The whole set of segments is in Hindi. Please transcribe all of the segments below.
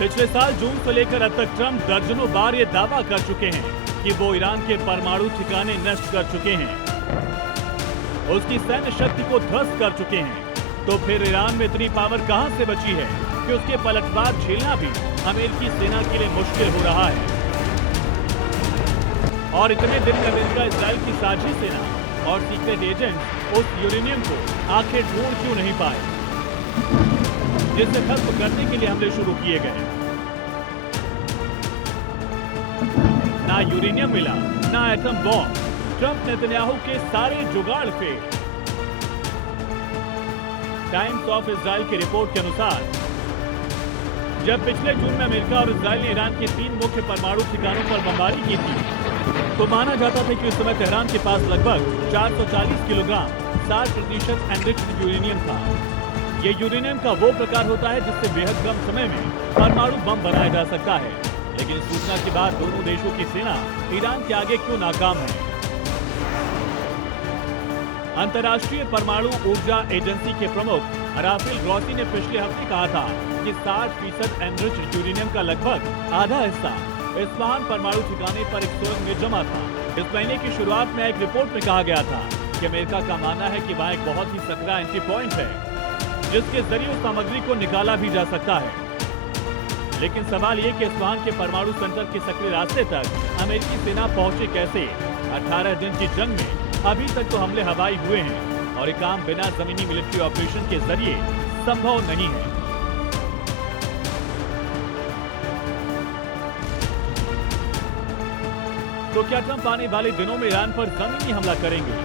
पिछले साल जून से लेकर अब तक ट्रंप दर्जनों बार ये दावा कर चुके हैं कि वो ईरान के परमाणु ठिकाने नष्ट कर चुके हैं, उसकी सैन्य शक्ति को ध्वस्त कर चुके हैं। तो फिर ईरान में इतनी पावर कहां से बची है कि उसके पलटवार झेलना भी अमेरिकी सेना के लिए मुश्किल हो रहा है। और इतने दिन में अमेरिका इजराइल की साझी सेना और सीक्रेट एजेंट उस यूरेनियम को आखिर ढूंढ क्यों नहीं पाए जिसे खत्म करने के लिए हमले शुरू किए गए। ना यूरेनियम मिला, ना एटम बॉम्ब। ट्रंप नेतन्याहू के सारे जुगाड़ फेल। टाइम्स ऑफ इजराइल की रिपोर्ट के अनुसार जब पिछले जून में अमेरिका और इजराइल ने ईरान के 3 मुख्य परमाणु ठिकानों पर बमबारी की थी, तो माना जाता था कि उस समय तेहरान के पास लगभग 440 किलोग्राम 60% एनरिच्ड यूरेनियम था। ये यूरेनियम का वो प्रकार होता है जिससे बेहद कम समय में परमाणु बम बनाया जा सकता है। लेकिन इस सूचना के बाद दोनों देशों की सेना ईरान के आगे क्यों नाकाम है? अंतर्राष्ट्रीय परमाणु ऊर्जा एजेंसी के प्रमुख राफेल ग्रॉसी ने पिछले हफ्ते कहा था कि 60% एनरिच्ड यूरेनियम का लगभग आधा हिस्सा इस्फहान परमाणु ठिकाने पर एक सुरंग में जमा था। इस महीने की शुरुआत में एक रिपोर्ट में कहा गया था कि अमेरिका का मानना है कि वहाँ एक बहुत ही सकरा एंट्री पॉइंट है जिसके जरिए उस सामग्री को निकाला भी जा सकता है। लेकिन सवाल ये कि इस्फहान के परमाणु सेंटर के सक्रिय रास्ते तक अमेरिकी सेना पहुंचे कैसे? 18 दिन की जंग में अभी तक तो हमले हवाई हुए हैं और ये काम बिना जमीनी मिलिट्री ऑपरेशन के जरिए संभव नहीं है। तो क्या ट्रंप आने वाले दिनों में ईरान पर जमीनी हमला करेंगे?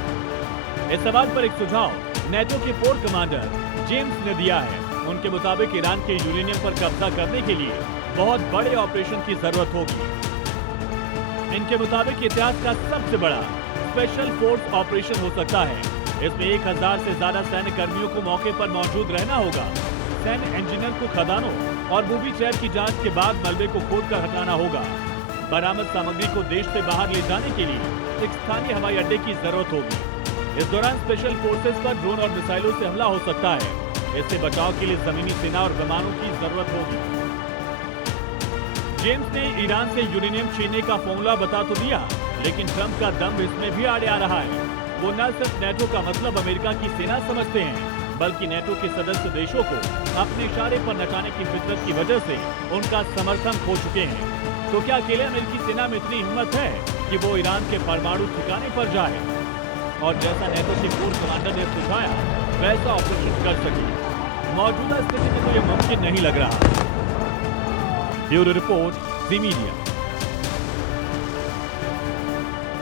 इस सवाल पर एक सुझाव नेटो के कोर कमांडर जेम्स ने दिया है। उनके मुताबिक ईरान के यूरेनियम पर कब्जा करने के लिए बहुत बड़े ऑपरेशन की जरूरत होगी। इनके मुताबिक इतिहास का सबसे बड़ा स्पेशल फोर्स ऑपरेशन हो सकता है। इसमें 1000 से ज्यादा सैन्य कर्मियों को मौके पर मौजूद रहना होगा। सैन्य इंजीनियर को खदानों और बूबी ट्रैप की जांच के बाद मलबे को खोदकर हटाना होगा। बरामद सामग्री को देश से बाहर ले जाने के लिए एक स्थानीय हवाई अड्डे की जरूरत होगी। इस दौरान स्पेशल फोर्सेस पर ड्रोन और मिसाइलों से हमला हो सकता है। इससे बचाव के लिए जमीनी सेना और विमानों की जरूरत होगी। जेम्स ने ईरान से यूरेनियम छीनने का फॉर्मूला बता तो दिया, लेकिन ट्रंप का दम इसमें भी आड़े आ रहा है। वो न सिर्फ नेटो का मतलब अमेरिका की सेना समझते हैं, बल्कि नेटो के सदस्य देशों को अपने इशारे पर नचाने की फितरत की वजह से उनका समर्थन खो चुके हैं। तो क्या अकेले अमेरिकी सेना में इतनी हिम्मत है कि वो ईरान के परमाणु ठिकाने पर जाए और जैसा नेटो के कोर कमांडर ने सुझाया वैसा ऑपरेशन कर सके? मौजूदा स्थिति में तो ये मुमकिन नहीं लग रहा। ब्यूरो रिपोर्ट, ज़ी मीडिया।